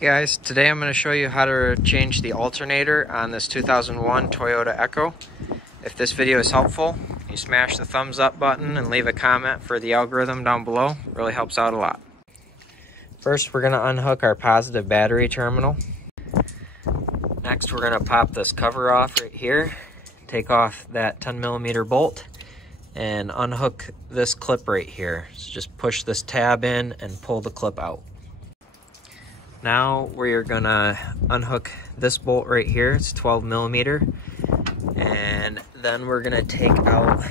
Hey guys, today I'm going to show you how to change the alternator on this 2001 Toyota Echo. If this video is helpful, you smash the thumbs up button and leave a comment for the algorithm down below. It really helps out a lot. First, we're going to unhook our positive battery terminal. Next, we're going to pop this cover off right here, take off that 10mm bolt, and unhook this clip right here. So just push this tab in and pull the clip out. Now we're gonna unhook this bolt right here. It's 12mm, and then we're gonna take out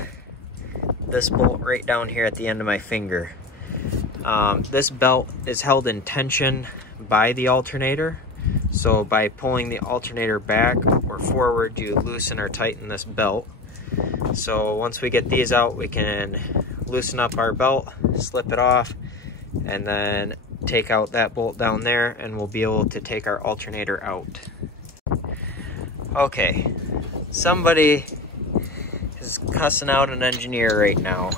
this bolt right down here at the end of my finger. This belt is held in tension by the alternator, so by pulling the alternator back or forward, you loosen or tighten this belt. So once we get these out, we can loosen up our belt, slip it off, and then take out that bolt down there, and we'll be able to take our alternator out. Okay, somebody is cussing out an engineer right now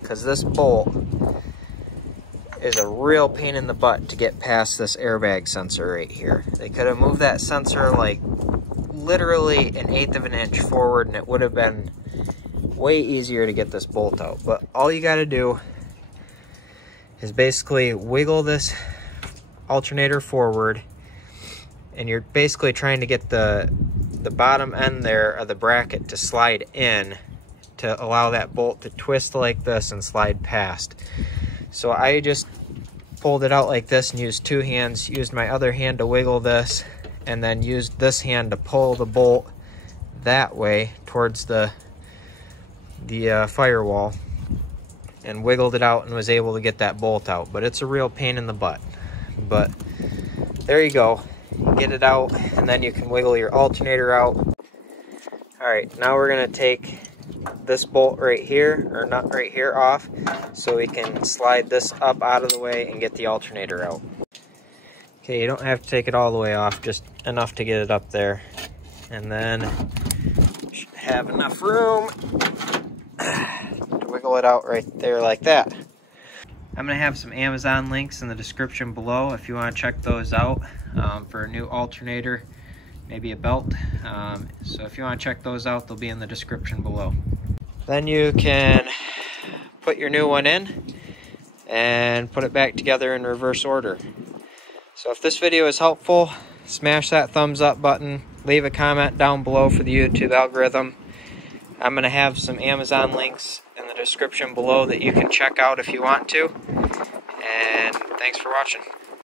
because this bolt is a real pain in the butt to get past this airbag sensor right here. They could have moved that sensor like literally 1/8 of an inch forward and it would have been way easier to get this bolt out. But all you got to do is basically wiggle this alternator forward, and you're basically trying to get the bottom end there of the bracket to slide in to allow that bolt to twist like this and slide past. So I just pulled it out like this and used two hands, used my other hand to wiggle this, and then used this hand to pull the bolt that way towards the firewall, and wiggled it out and was able to get that bolt out. But it's a real pain in the butt. But there you go. Get it out, and then you can wiggle your alternator out. Alright, now we're going to take this bolt right here, or nut right here, off, so we can slide this up out of the way and get the alternator out. Okay, you don't have to take it all the way off, just enough to get it up there. And then you should have enough room to wiggle it out right there like that. I'm going to have some Amazon links in the description below if you want to check those out for a new alternator, maybe a belt. So if you want to check those out, they'll be in the description below. Then you can put your new one in and put it back together in reverse order. So if this video is helpful, smash that thumbs up button, leave a comment down below for the YouTube algorithm. I'm going to have some Amazon links in the description below that you can check out if you want to. And thanks for watching.